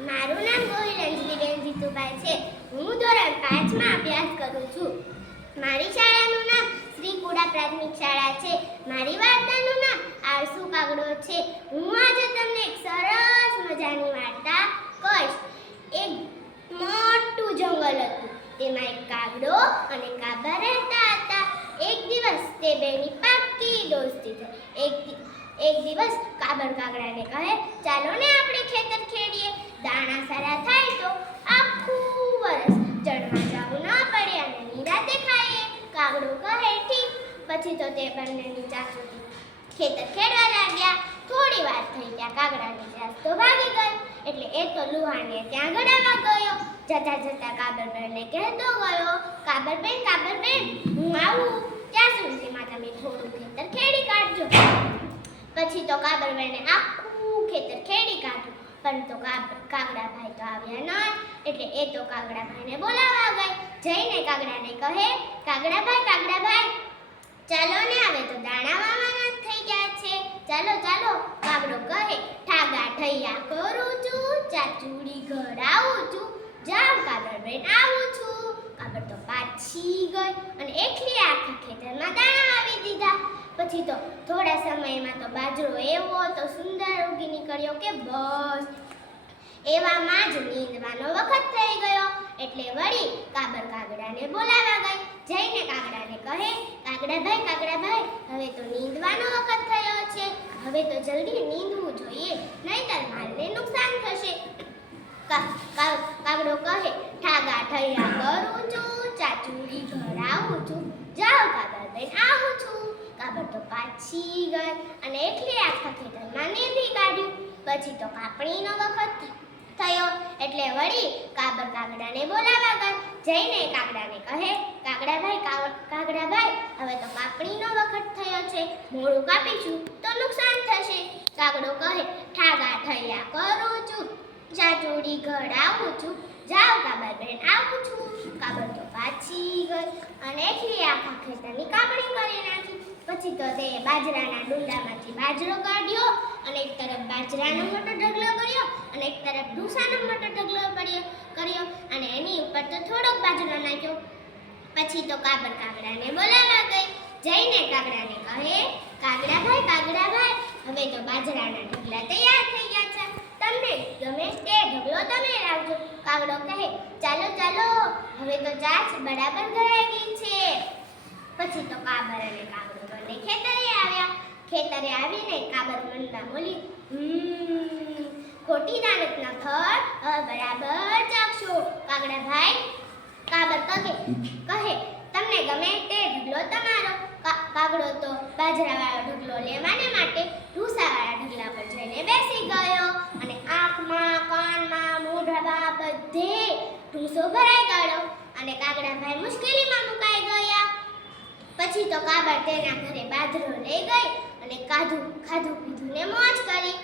મારું નામ ગોહિલ અંજલિબેન જીતુભાઈ છે. હું ધોરણ પાંચમાં અભ્યાસ કરું છું. મારી શાળાનું નામ શ્રી કુડા પ્રાથમિક શાળા છે. મારી વાર્તાનું નામ આળસુ કાગડો છે. હું આજે તમને એક સરસ મજાની વાર્તા કહીશ. એક મોટું જંગલ હતું. તેમાં એક કાગડો અને કાબા રહેતા હતા. એક દિવસ તે બેની પાકી દોસ્તી થઈ. એક દિ- એક દિવસ કાબર કાગડાને કહે, ચાલો ને આપણે ખેતર ખેડીએ. દાણા સારા થાય તો આખું વરસ ચણવા જવું ન પડે અને નિરાતે ખાઈએ કાગડો કહે, ઠીક. પછી તો તે બંને નીચા સુધી ખેતર ખેડવા લાગ્યા. થોડી વાર થઈ ત્યાં કાગડાની ચાસ તો ભાગી ગઈ. એટલે એ તો લુહાણીએ ત્યાં ગળામાં ગયો. જતા જતા કાબરબેનને કહેતો ગયો કાબરબેન કાબરબેન હું આવું. ત્યાં સુધીમાં તમે થોડું ખેડી કાઢજો પછી તો કાબરભાઈને આખું ખેતર ખેડી કાઢ્યું. પરંતુ તો કાગડાભાઈ તો આવ્યા ન એટલે એ તો કાગડાભાઈને બોલાવવા ગઈ. જઈને કાગડાને કહે, કાગડાભાઈ કાગડાભાઈ, ચાલો ને હવે તો દાણા વાવવાના જ થઈ ગયા છે. ચાલો ચાલો. કાગડો કહે, ઠાગા ઠૈયા કરું છું ચાચુડી ઘર આવું છું. જાવ કાગડબેન આવું છું. કાગડ તો પાછી ગઈ અને એકલી આખા ખેતરમાં દાણા આવી દીધા. પછી તો થોડા સમયમાં તો બાજરો એવો તો સુંદર ઉગી નીકળ્યો કે બસ. એવામાં જ નીંદવાનો વખત થઈ ગયો. એટલે વળી કાબર કાગડાને બોલાવા ગઈ. જઈને કાગડાને કહે કાગડાભાઈ કાગડાભાઈ હવે તો નીંદવાનો વખત થયો છે. હવે તો જલ્દી નીંદવું જોઈએ. નહીંતર માલને નુકસાન થશે. કાગડો કહે, ઠાગા ઠૈયા કરું છું ચાચુડી ઘડાવું છું. જાઓ કાગડબેન આવું છું. કાગડ તો પાછી ગઈ અને એટલે આખા ખેતરમાં નીંદી કાઢ્યું પછી તો કાપણીનો વખત થયો. એટલે વળી કાબર કાગડાને બોલાવા ગઈ. જઈને કાગડાને કહે, કાગડાભાઈ કાગડાભાઈ, હવે તો કાપણીનો વખત થયો છે. મોડું કાપીશું તો નુકસાન થશે. કાગડો કહે, ઠાગા ઠૈયા કરું છું. ચાચુડી આવું છું. જાઓ કાબરબેન આવું છું. કાબર તો પાછી ગઈ અને એટલી આખા ખેતરની કાપણી કરી નાખી. પછી તો તે બાજરાના ડુંડામાંથી બાજરો કાઢ્યો અને એક તરફ બાજરાનો મોટો ઢગલો કર્યો અને એક તરફ ઢૂસાનો મોટો ઢગલો પડ્યો, કર્યો અને એની ઉપર તો થોડોક બાજરો નાખ્યો. પછી તો કાબર કાગડાને બોલાવવા ગઈ. જઈને કાગડાને કહે કાગડાભાઈ કાગડાભાઈ હવે તો બાજરાના ઢગલા તૈયાર થઈ ગયા છે. તમને ગમે તે ઢગલો તમે રાખજો. કાગડો કહે, ચાલો ચાલો, હવે તો ચાચ બરાબર ઘરાઈ ગઈ છે. પછી તો કાબર અને કાગડો બંને ખેતરે આવ્યા. ખેતરે આવીને કાબર મનમાં બોલી "હમ, ખોટી દાનતના ફળ બરાબર ચાખશો. કાગડા ભાઈ કાબર કહે કહે તમને ગમે તે ઢગલો તમારો. કાગડો તો બાજરાવાળો ઢગલો લેવાને માટે ઢૂસાવાળા ઢગલા પર જઈને બેસી ગયો અને આંખમાં કાનમાં મોઢામાં બધે ઢૂસો ભરાઈ ગયો અને કાગડાભાઈ મુશ્કેલીમાં મુકાઈ ગયા. પછી તો કાબર તેના ઘરે બાજરો લઈ ગઈ અને કાધું ખાધું પીધું ને મોજ કરી.